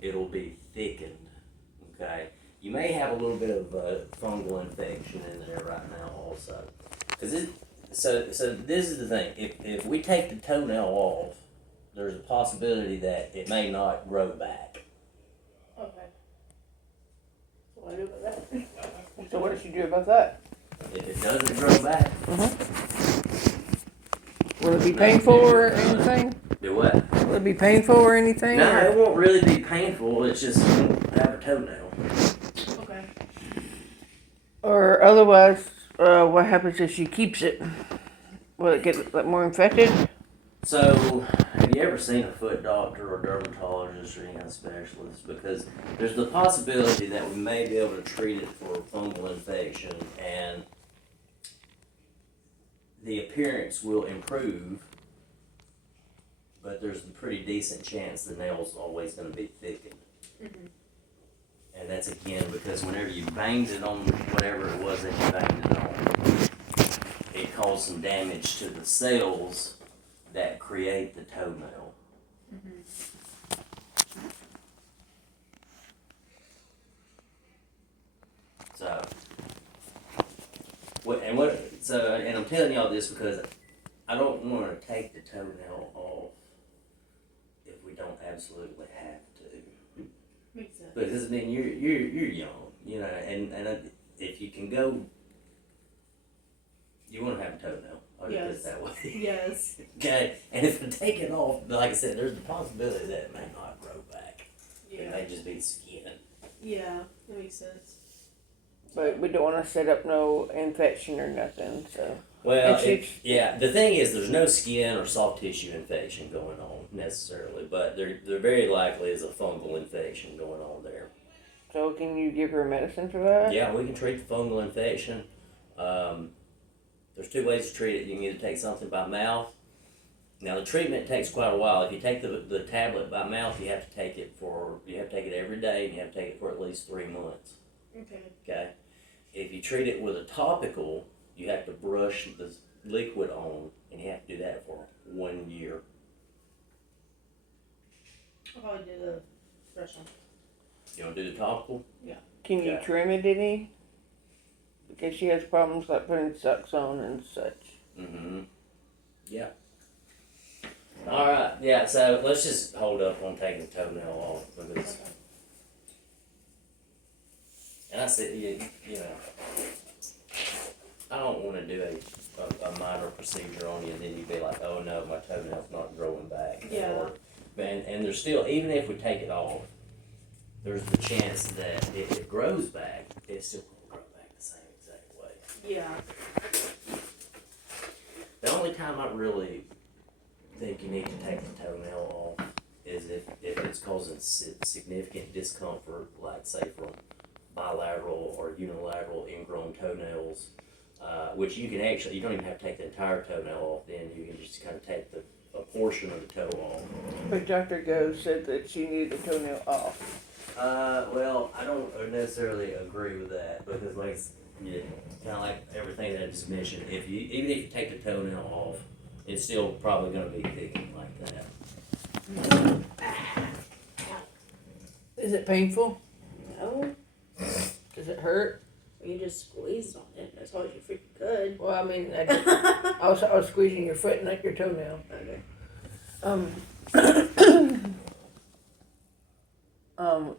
it'll be thickened. Okay, you may have a little bit of fungal infection in there right now also, because so this is the thing. If we take the toenail off, there's a possibility that it may not grow back. Okay. So what do I do about that? So what does she do about that? If it doesn't grow back, Will it be painful or anything? do what? Will it be painful or anything? No, or- it won't really be painful. It's just you won't have a toenail. Okay. Or otherwise, what happens if she keeps it? Will it get like, more infected? So, have you ever seen a foot doctor or dermatologist or any kind of specialist? Because there's the possibility that we may be able to treat it for fungal infection and the appearance will improve, but there's a pretty decent chance the nail's always going to be thickened. Mhm. And that's again because whenever you banged it on whatever it was that you banged it on, it caused some damage to the cells that create the toenail. So, and I'm telling y'all this because I don't want to take the toenail off if we don't absolutely have to. Makes sense. Because I mean, you're young, you know, and if you can go, you want to have a toenail. I'll just put it Yes. that way. Yes. Okay, and if I take it off, like I said, there's the possibility that it may not grow back. It Yeah. may just be skin. Yeah. That makes sense. But we don't want to set up no infection or nothing. So Well, And she's- yeah, the thing is, there's no skin or soft tissue infection going on necessarily, but there very likely is a fungal infection going on there. so can you give her medicine for that? Yeah, we can treat the fungal infection. There's two ways to treat it. You can either take something by mouth. Now the treatment takes quite a while. If you take the tablet by mouth, you have to take it every day, and you have to take it for at least 3 months. Okay. Okay. If you treat it with a topical, you have to brush the liquid on, and you have to do that for 1 year. I'll probably do the fresh one. You want to do the topical? Can you Yeah. trim it any? Because she has problems like putting sucks on and such. Mm-hmm. Yeah. All right. Yeah. So let's just hold up on taking the toenail off because, Okay. and I said, you know, I don't want to do a minor procedure on you and then you be like, oh no, my toenail's not growing back. Yeah. Or, and there's still, even if we take it off, there's the chance that if it grows back, it's still going to grow back the same exact way. Yeah. The only time I really think you need to take the toenail off is if it's causing significant discomfort, like say from bilateral or unilateral ingrown toenails, which you can actually, you don't even have to take the entire toenail off then, you can just kind of take a portion of the toe off. But Dr. Go said that she needed the toenail off. Well, I don't necessarily agree with that because, like, kind of like everything that I just mentioned, even if you take the toenail off, it's still probably going to be thickened like that. Is it painful? No. Does it hurt? You just squeezed on it. That's all you freaking could. Well, I mean, I was squeezing your foot, not your toenail. Okay.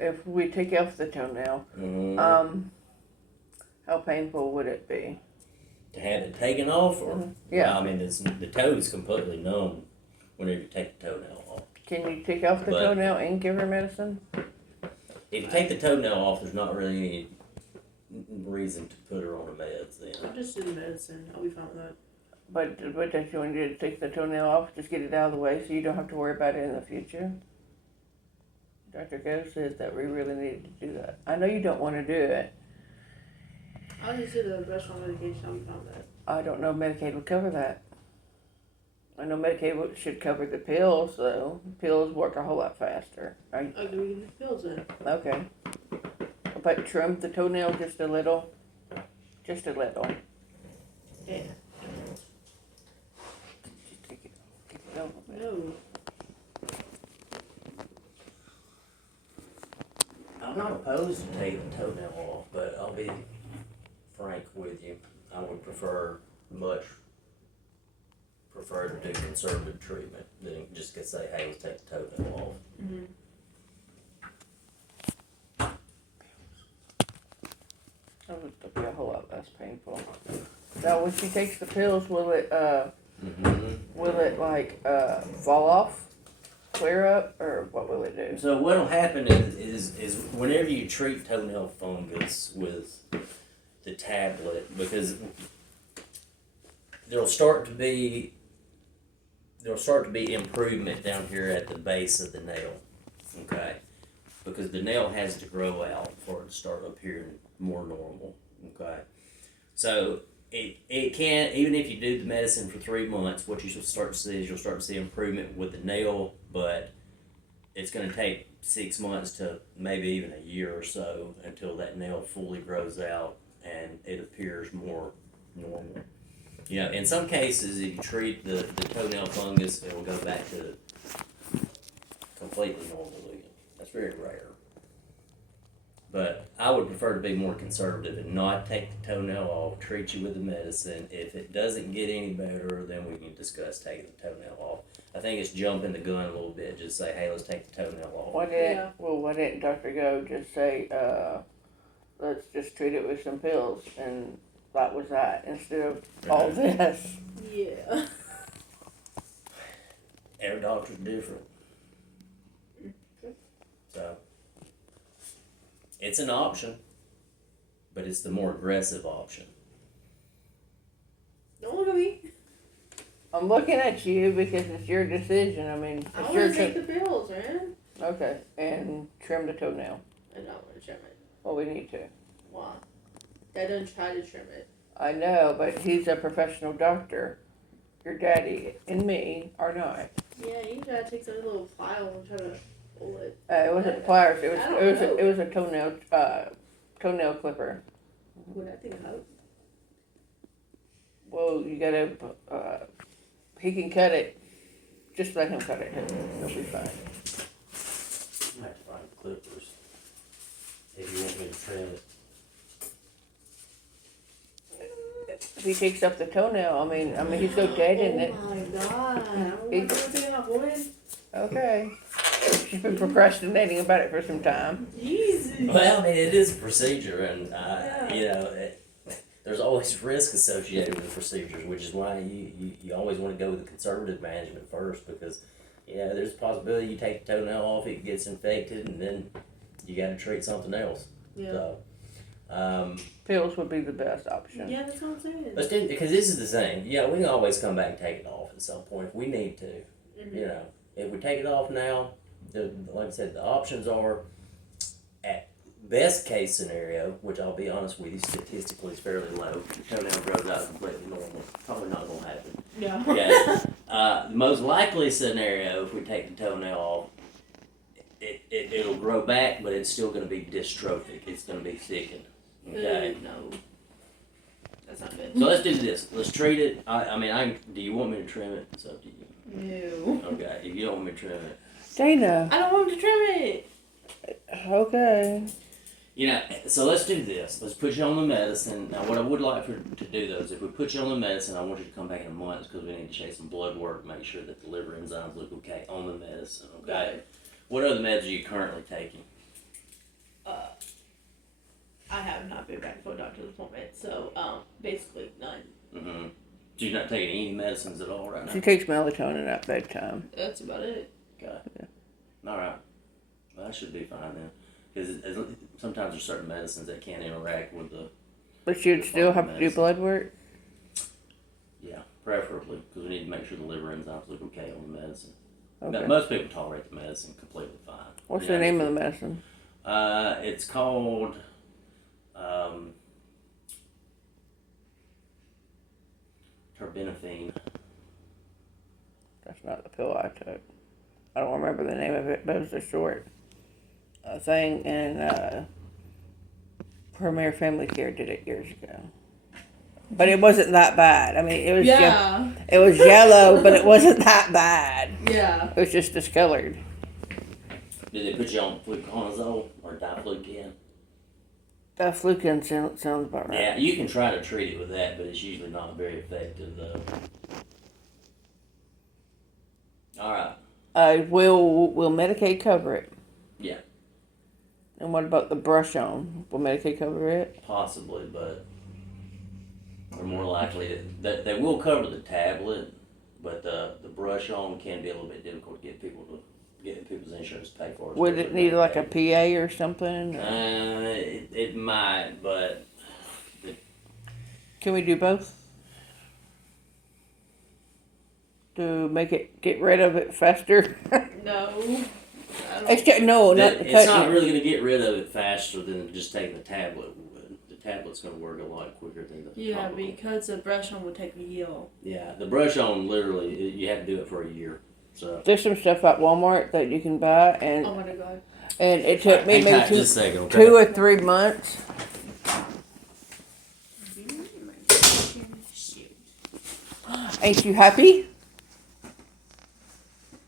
If we take off the toenail, Mm-hmm. how painful would it be? To have it taken off, or Yeah. I mean, the toe is completely numb whenever you take the toenail off. Can you take off the But- toenail and give her medicine? If you take the toenail off, there's not really any reason to put her on the meds then. I'll just do the medicine. I'll be fine with that. But don't you want to take the toenail off, just get it out of the way so you don't have to worry about it in the future? Dr. Go says that we really need to do that. I know you don't want to do it. I'll just do the restaurant medication. I'll be fine with that. I don't know if Medicaid would cover that. I know Medicaid should cover the pills, though. Pills work a whole lot faster. Okay, we can do pills then. Okay. But trim the toenail just a little. Just a little. Yeah. Just take it off a bit. No. I'm not opposed to taking the toenail off, but I'll be frank with you. I would much prefer to do conservative treatment than just to say, hey, let's take the toenail off. Mm-hmm. That would be a whole lot less painful. Now, when she takes the pills, will it like fall off, clear up, or what will it do? So what'll happen is whenever you treat toenail fungus with the tablet, because there'll start to be improvement down here at the base of the nail, okay? Because the nail has to grow out for it to start appearing more normal, okay? So it can, even if you do the medicine for 3 months, what you'll start to see improvement with the nail, but it's going to take 6 months to maybe even a year or so until that nail fully grows out and it appears more normal. You know, in some cases, if you treat the toenail fungus, it will go back to completely normal again. That's very rare. But I would prefer to be more conservative and not take the toenail off, treat you with the medicine. If it doesn't get any better, then we can discuss taking the toenail off. I think it's jumping the gun a little bit. Just say, hey, let's take the toenail off. Why didn't Dr. Go just say, let's just treat it with some pills, and that was that, instead of all this? Yeah. Every doctor's different. So, it's an option, but it's the more aggressive option. Don't look at me. I'm looking at you because it's your decision. I mean, I it's want your to take the pills, man. Okay, and trim the toenail. I don't want to trim it. Well, we need to. Why? Dad doesn't try to trim it. I know, but he's a professional doctor. Your daddy and me are not. Yeah, you try to take some little file and try to pull it. It wasn't pliers. It I don't was know. it was a toenail clipper. What I think of. Well, you gotta. He can cut it. Just let him cut it. He'll be fine. I have to find clippers if you want me to trim it. If he takes up the toenail, I mean, he's so dead in it. Oh my god. I'm going to take it off, woman. Okay. She's been procrastinating about it for some time. Jesus. Well, I mean, it is a procedure, and Yeah. you know, there's always risk associated with procedures, which is why you always want to go with the conservative management first, because there's a possibility you take the toenail off, it gets infected, and then you got to treat something else. Yeah. So, Pills would be the best option. Yeah, that's what I'm saying. let's do, because this is the thing. Yeah, we can always come back and take it off at some point if we need to. Mm-hmm. You know, if we take it off now, like I said, the options are, at best case scenario, which I'll be honest with you, statistically is fairly low. The toenail grows out completely normal. Probably not going to happen. Yeah. Okay. The most likely scenario, if we take the toenail off, it'll grow back, but it's still going to be dystrophic. It's going to be thickened. Okay. No. That's not good. So let's do this. Let's treat it. Do you want me to trim it? It's up to you. No. Okay. If you don't want me to trim it. Dana. I don't want him to trim it. Okay. So let's do this. Let's put you on the medicine. Now, what I would like to do, though, is if we put you on the medicine, I want you to come back in a month because we need to check some blood work, make sure that the liver enzymes look okay on the medicine, okay? What other meds are you currently taking? I have not been back for a doctor's appointment, so basically none. Mm-hmm. So you're not taking any medicines at all right now? She takes melatonin at bedtime. That's about it. Okay. Yeah. All right. Well, that should be fine then. Because sometimes there's certain medicines that can't interact with the... But she'd still have to do blood work? Yeah, preferably, because we need to make sure the liver enzymes look okay on the medicine. Okay. But most people tolerate the medicine completely fine. What's the name of the medicine? It's called... terbinafine. That's not the pill I took. I don't remember the name of it, but it was a short thing, and Premier Family Care did it years ago. But it wasn't that bad. I mean, it was it was yellow, but it wasn't that bad. Yeah. It was just discolored. Did they put you on fluconazole or diflucan? That fluken sounds about right. Yeah, you can try to treat it with that, but it's usually not very effective though. Alright, Will Medicaid cover it? Yeah. And what about the brush on? Will Medicaid cover it? possibly, but they're more likely that they will cover the tablet, but the brush on can be a little bit difficult to get people's insurance to pay for. Would it need like a PA or something? It might, but Can we do both? To make it get rid of it faster? No. I don't. it's not really going to get rid of it faster than just taking the tablet would. The tablet's going to work a lot quicker than the Yeah, topical. because the brush on would take a heal. Yeah, the brush on literally you have to do it for a year. So There's some stuff at Walmart that you can buy, and Oh my god. it took me Hang maybe tight just a second, okay? 2 or 3 months. Shoot. Ain't you happy?